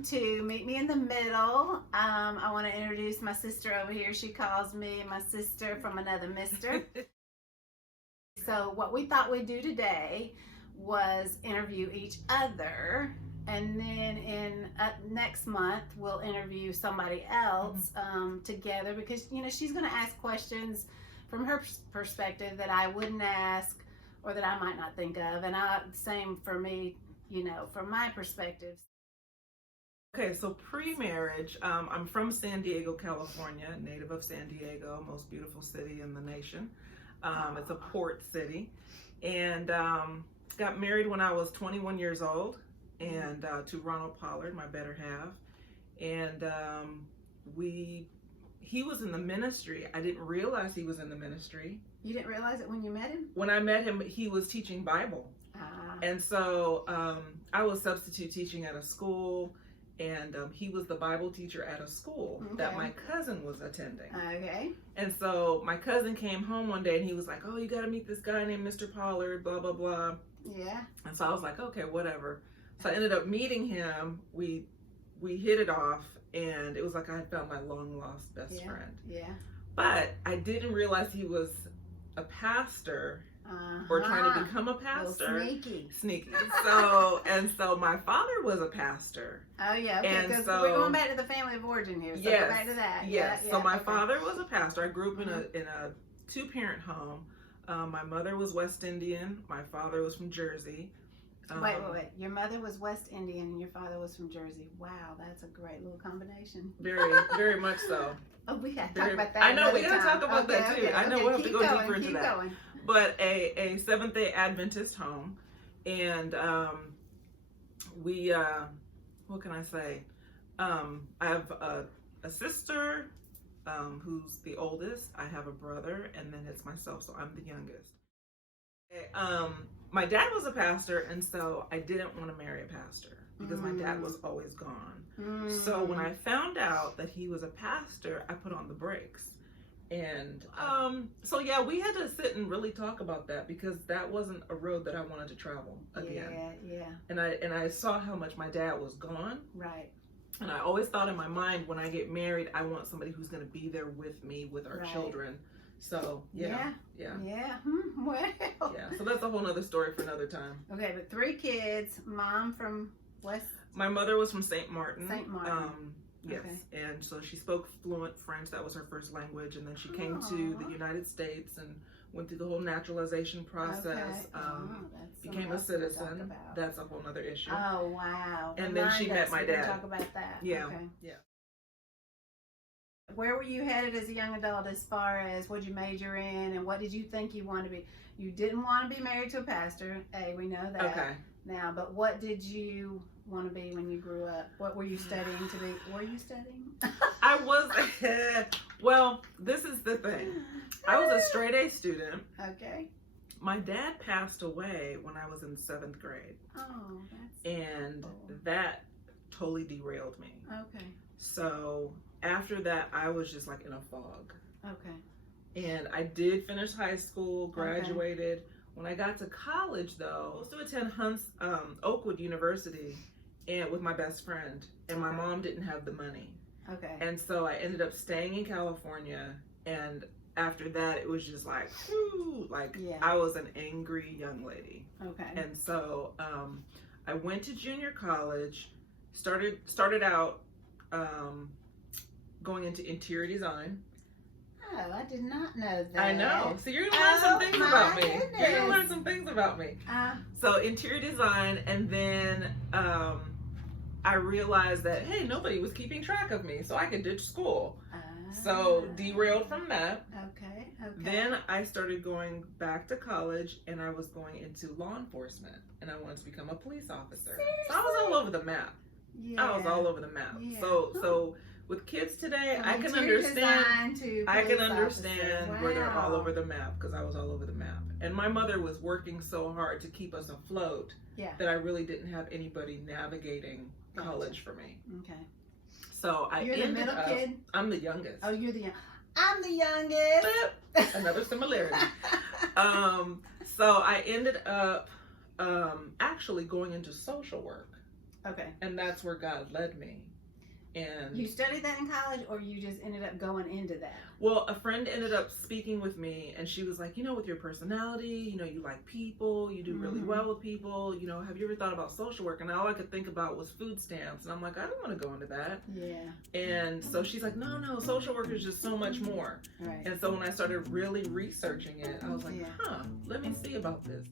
welcome to Meet Me in the Middle. I want to introduce my sister over here. She calls me my sister from another mister. So what we thought we'd do today was interview each other, and then in next month we'll interview somebody else together, because she's going to ask questions from her perspective that I wouldn't ask or that I might not think of, and same for me, from my perspective. Okay, so pre-marriage, I'm from San Diego, California, native of San Diego, most beautiful city in the nation. It's a port city, and got married when I was 21 years old, and to Ronald Pollard, my better half, and he was in the ministry. I didn't realize he was in the ministry. You didn't realize it when you met him? When I met him, he was teaching Bible, and so I was substitute teaching at a school. And he was the Bible teacher at a school that my cousin was attending. Okay. And so my cousin came home one day and he was like, "Oh, you got to meet this guy named Mr. Pollard, blah, blah, blah." Yeah. And so I was like, okay, whatever. So I ended up meeting him. We hit it off, and it was like I had found my long lost best friend. Yeah. But I didn't realize he was a pastor. Or trying to become a pastor. Sneaky. So my father was a pastor. Oh yeah, okay, because we're going back to the family of origin here. So yes, go back to that. Yes. So my father was a pastor. I grew up in a two-parent home. My mother was West Indian. My father was from Jersey. Wait. Your mother was West Indian and your father was from Jersey. Wow, that's a great little combination. Very, very much so. Oh, we got to talk about that. I know, we got to time. talk about that too. I know we'll have to go deeper into that. Going. But a Seventh-day Adventist home, and we what can I say? I have a sister who's the oldest. I have a brother, and then it's myself, so I'm the youngest. My dad was a pastor, and so I didn't want to marry a pastor because my dad was always gone. So when I found out that he was a pastor, I put on the brakes. And so yeah, we had to sit and really talk about that, because that wasn't a road that I wanted to travel again. Yeah. And I saw how much my dad was gone. Right. And I always thought in my mind, when I get married, I want somebody who's going to be there with me, with our children. So yeah. Well. Yeah. So that's a whole nother story for another time. Okay, but 3 kids. Mom from West. My mother was from St. Martin. St. Martin. Yes, okay. And so she spoke fluent French. That was her first language, and then she came to the United States and went through the whole naturalization process. Became a citizen. That's a whole other issue. Oh wow! And then she met my dad. Talk about that. Yeah. Okay. Yeah. Where were you headed as a young adult, as far as what you major in, and what did you think you wanted to be? You didn't want to be married to a pastor. Hey, we know that. Okay. Now, but what did you want to be when you grew up? What were you studying to be? Were you studying? I was. Well, this is the thing. I was a straight A student. Okay. My dad passed away when I was in 7th grade. Oh, and that totally derailed me. Okay. So after that, I was just like in a fog. Okay. And I did finish high school, graduated. Okay. When I got to college, though, I was to attend Oakwood University and with my best friend, and my mom didn't have the money. Okay. And so I ended up staying in California, and after that, it was just like, whew, I was an angry young lady. Okay. And so I went to junior college, started out going into interior design. Oh, I did not know that. I know. So you're gonna learn some things about me. You're gonna learn some things about me. So interior design, and then I realized that, hey, nobody was keeping track of me, so I could ditch school. So derailed from that. Okay. Then I started going back to college, and I was going into law enforcement, and I wanted to become a police officer. Seriously? So I was all over the map. Yeah. I was all over the map. Yeah. So with kids today, I can understand where they're all over the map, because I was all over the map. And my mother was working so hard to keep us afloat that I really didn't have anybody navigating college for me. Okay. So You're the middle kid? I'm the youngest. Oh, you're the youngest. I'm the youngest. Another similarity. So I ended up actually going into social work. Okay. And that's where God led me. And you studied that in college, or you just ended up going into that? Well, a friend ended up speaking with me, and she was like, with your personality, you like people, you do really well with people, have you ever thought about social work? And all I could think about was food stamps. And I'm like, I don't want to go into that. Yeah. And so she's like, no, social work is just so much more. Right. And so when I started really researching it, I was like, let me see about this.